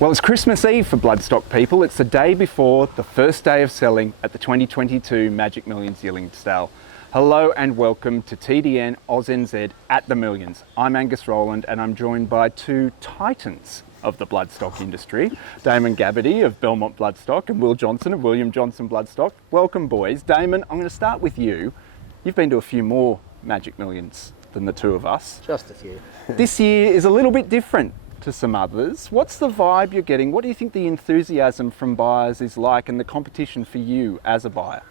Well, it's Christmas Eve for Bloodstock people. It's the day before the first day of selling at the 2022 Magic Millions Yearling Sale. Hello and welcome to TDN AusNZ at the Millions. I'm Angus Roland and I'm joined by two titans of the bloodstock industry, Damon Gabbedy of Belmont Bloodstock and Will Johnson of William Johnson Bloodstock. Welcome, boys. Damon, I'm going to start with you. You've been to a few more Magic Millions than the two of us. Just a few. This year is a little bit different to some others. What's the vibe you're getting? What do you think the enthusiasm from buyers is like and the competition for you as a buyer?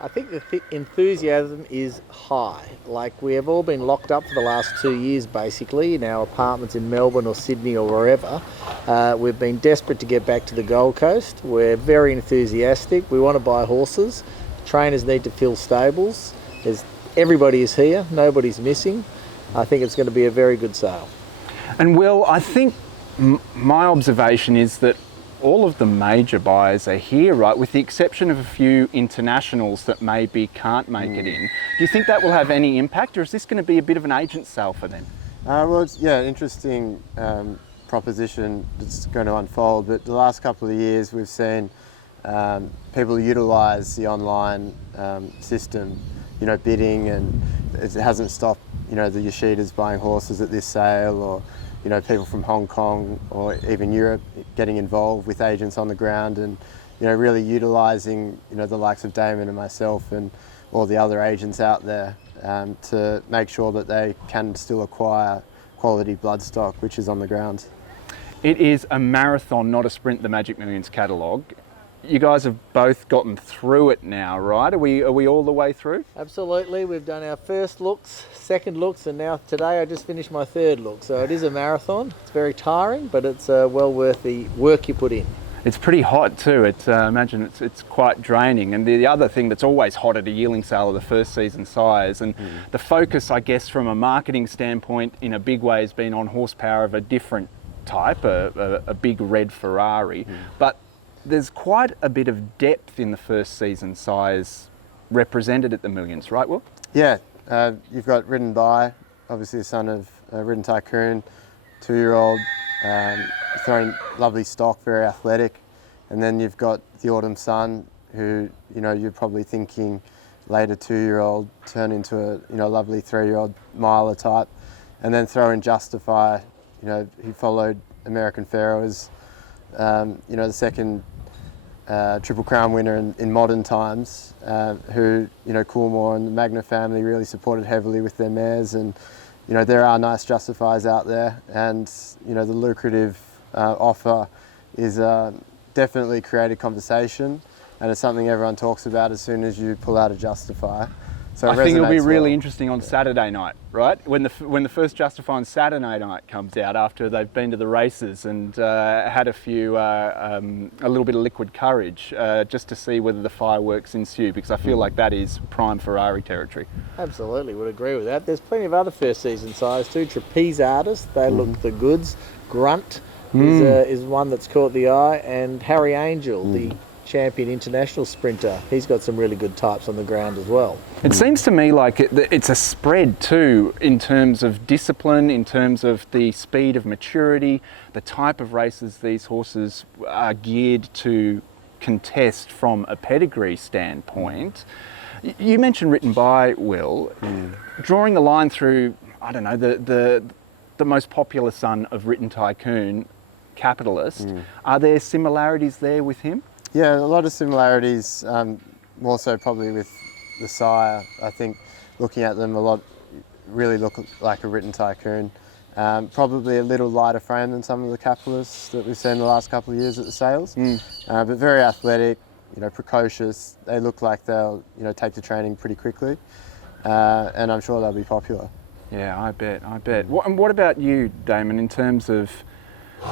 I think the enthusiasm is high. Like, we have all been locked up for the last 2 years basically in our apartments in Melbourne or Sydney or wherever. We've been desperate to get back to the Gold Coast. We're very enthusiastic. We want to buy horses. Trainers need to fill stables. Everybody is here. Nobody's missing. I think it's going to be a very good sale. And Will, I think my observation is that all of the major buyers are here, right? With the exception of a few internationals that maybe can't make it in. Do you think that will have any impact, or is this going to be a bit of an agent sale for them? Well, it's, interesting proposition that's going to unfold. But the last couple of years, we've seen people utilise the online system, bidding, and it hasn't stopped, the Yoshidas buying horses at this sale, or people from Hong Kong or even Europe getting involved with agents on the ground and, really utilising, the likes of Damon and myself and all the other agents out there to make sure that they can still acquire quality bloodstock, which is on the ground. It is a marathon, not a sprint, the Magic Millions catalogue. You guys have both gotten through it now, right? Are we all the way through? Absolutely. We've done our first looks, second looks, and now today I just finished my third look. So it is a marathon. It's very tiring, but it's well worth the work you put in. It's pretty hot too. I imagine it's quite draining. And the other thing that's always hot at a yearling sale are the first season sires. And the focus, I guess, from a marketing standpoint in a big way has been on horsepower of a different type, a big red Ferrari. But there's quite a bit of depth in the first season sires represented at the Millions, right, Will? Yeah, you've got Ridden By, obviously the son of Ridden Tycoon, 2-year-old, throwing lovely stock, very athletic. And then you've got the Autumn Sun, who, you're probably thinking later 2-year-old, turn into a lovely 3-year-old miler type. And then throw in Justify, he followed American Pharaohs, the second Triple Crown winner in modern times, who, Coolmore and the Magna family really supported heavily with their mares. And, there are nice Justifies out there, and, the lucrative offer is definitely created conversation, and it's something everyone talks about as soon as you pull out a Justify. So I think it'll be really interesting on Saturday night, right? When the first Justify on Saturday night comes out after they've been to the races and had a little bit of liquid courage, just to see whether the fireworks ensue, because I feel like that is prime Ferrari territory. Absolutely, would agree with that. There's plenty of other first season sires too. Trapeze Artist, they look the goods. Grunt is one that's caught the eye, and Harry Angel, the champion international sprinter, he's got some really good types on the ground as well. It seems to me like it's a spread too, in terms of discipline, in terms of the speed of maturity, the type of races these horses are geared to contest from a pedigree standpoint. You mentioned Written By, Will. Drawing the line through, I don't know, the most popular son of Written Tycoon, Capitalist, are there similarities there with him? Yeah, a lot of similarities, more so probably with the sire. I think looking at them really look like a Written Tycoon. Probably a little lighter frame than some of the Capitalists that we've seen the last couple of years at the sales, but very athletic, precocious. They look like they'll, take to training pretty quickly, and I'm sure they'll be popular. Yeah, I bet. And what about you, Damon, in terms of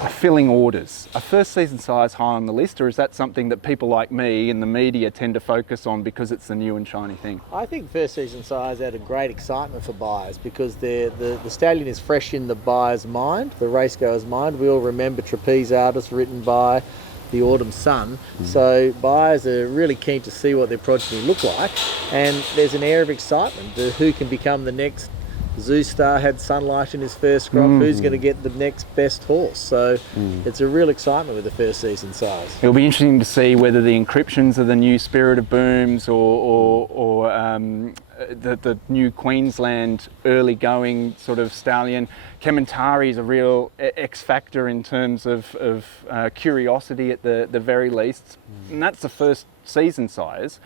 filling orders? Are first season sires high on the list, or is that something that people like me and the media tend to focus on because it's the new and shiny thing? I think first season sires add a great excitement for buyers because the stallion is fresh in the buyer's mind, the racegoer's mind. We all remember Trapeze Artist, Written By, the Autumn Sun. So buyers are really keen to see what their progeny look like, and there's an air of excitement to who can become the next Zoostar had Sunlight in his first crop. Who's going to get the next best horse? So it's a real excitement with the first season sales. It'll be interesting to see whether the Encryptions are the new Spirit of Booms or the new Queensland early going sort of stallion. Kementari is a real X factor in terms of curiosity at the very least. And that's the first season size.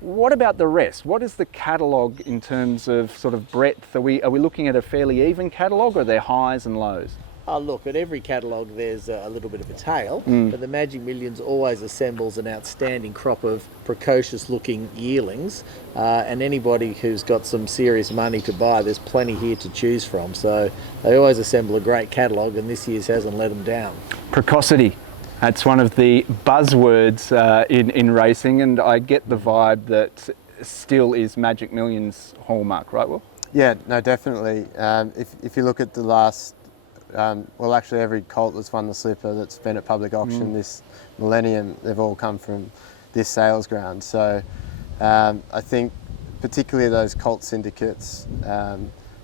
What about the rest? What is the catalogue in terms of sort of breadth? Are we looking at a fairly even catalogue, or are there highs and lows? Oh, look, at every catalogue there's a little bit of a tail, but the Magic Millions always assembles an outstanding crop of precocious looking yearlings, and anybody who's got some serious money to buy, there's plenty here to choose from. So they always assemble a great catalogue, and this year's hasn't let them down. Precocity. That's one of the buzzwords in racing, and I get the vibe that still is Magic Millions hallmark, right, Will? Yeah, no, definitely. If you look at the last, well, actually every colt that's won the Slipper that's been at public auction this millennium, they've all come from this sales ground. So I think particularly those colt syndicates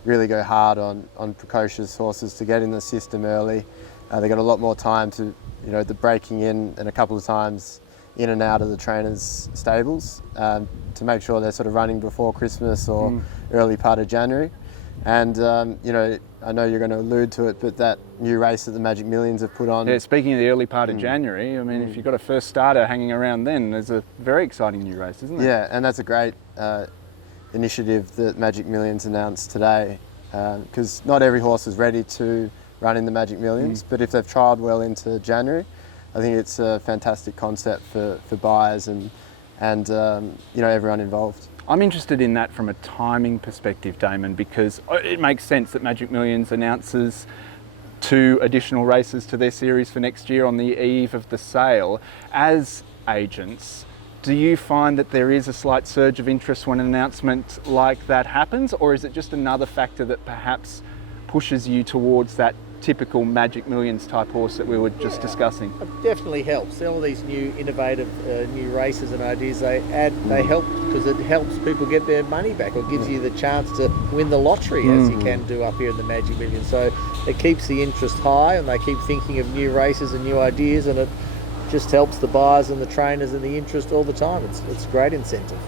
really go hard on precocious horses to get in the system early. They've got a lot more time to, the breaking in and a couple of times in and out of the trainers' stables to make sure they're sort of running before Christmas or early part of January. And, I know you're going to allude to it, but that new race that the Magic Millions have put on. Yeah, speaking of the early part of January, I mean, if you've got a first starter hanging around then, there's a very exciting new race, isn't there? Yeah, and that's a great initiative that Magic Millions announced today, because not every horse is ready to run in the Magic Millions, but if they've trialled well into January, I think it's a fantastic concept for buyers and everyone involved. I'm interested in that from a timing perspective, Damon, because it makes sense that Magic Millions announces 2 additional races to their series for next year on the eve of the sale. As agents, do you find that there is a slight surge of interest when an announcement like that happens, or is it just another factor that perhaps pushes you towards that typical Magic Millions type horse that we were just discussing? It definitely helps. All these new innovative new races and ideas they help, because it helps people get their money back, or gives you the chance to win the lottery as you can do up here in the Magic Millions. So it keeps the interest high, and they keep thinking of new races and new ideas, and it just helps the buyers and the trainers and the interest all the time. It's a great incentive.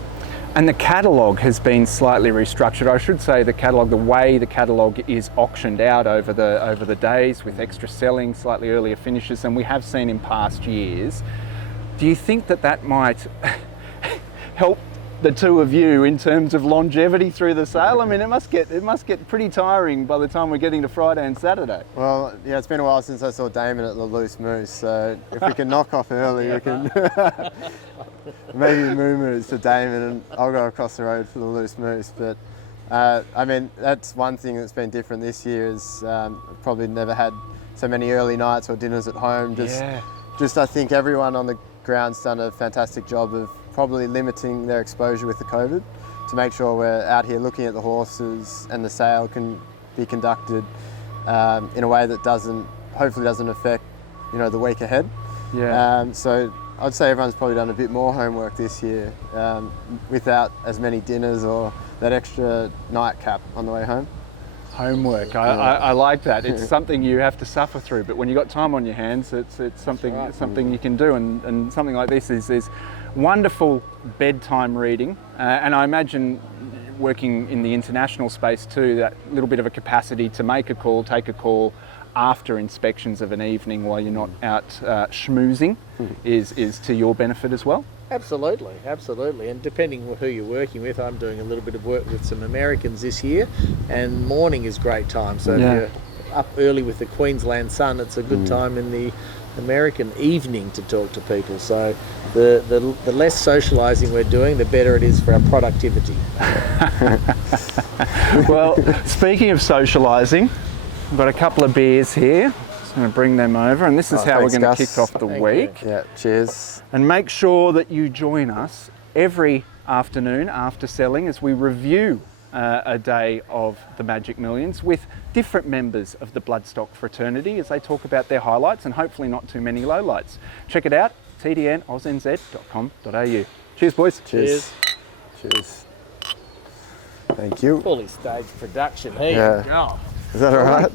And the catalogue has been slightly restructured. I should say the way the catalogue is auctioned out over the days with extra selling, slightly earlier finishes than we have seen in past years. Do you think that might help the two of you in terms of longevity through the sale? I mean, it must get pretty tiring by the time we're getting to Friday and Saturday. Well, yeah, it's been a while since I saw Damon at the Loose Moose, so if we can knock off early, we can maybe moo-moos to Damon and I'll go across the road for the Loose Moose. But I mean, that's one thing that's been different this year is probably never had so many early nights or dinners at home. Just I think everyone on the ground's done a fantastic job of probably limiting their exposure with the COVID to make sure we're out here looking at the horses and the sale can be conducted in a way that hopefully doesn't affect, the week ahead. Yeah. So I'd say everyone's probably done a bit more homework this year without as many dinners or that extra nightcap on the way home. Homework. I like that. It's something you have to suffer through, but when you've got time on your hands, it's something you can do, and something like this is wonderful bedtime reading, and I imagine working in the international space too, that little bit of a capacity to take a call after inspections of an evening while you're not out schmoozing is to your benefit as well. Absolutely, and depending on who you're working with, I'm doing a little bit of work with some Americans this year, and morning is great time. So if you're up early with the Queensland sun, it's a good time in the American evening to talk to people. So the less socialising we're doing, the better it is for our productivity. Well, speaking of socialising, I've got a couple of beers here. Just going to bring them over, and this is how we're going to kick off the week. Yeah, cheers. And make sure that you join us every afternoon after selling as we review a day of the Magic Millions with different members of the Bloodstock fraternity as they talk about their highlights and hopefully not too many lowlights. Check it out, tdnausnz.com.au. Cheers, boys. Cheers. Cheers. Thank you. Fully staged production. Here Yeah. you go. Is that all right?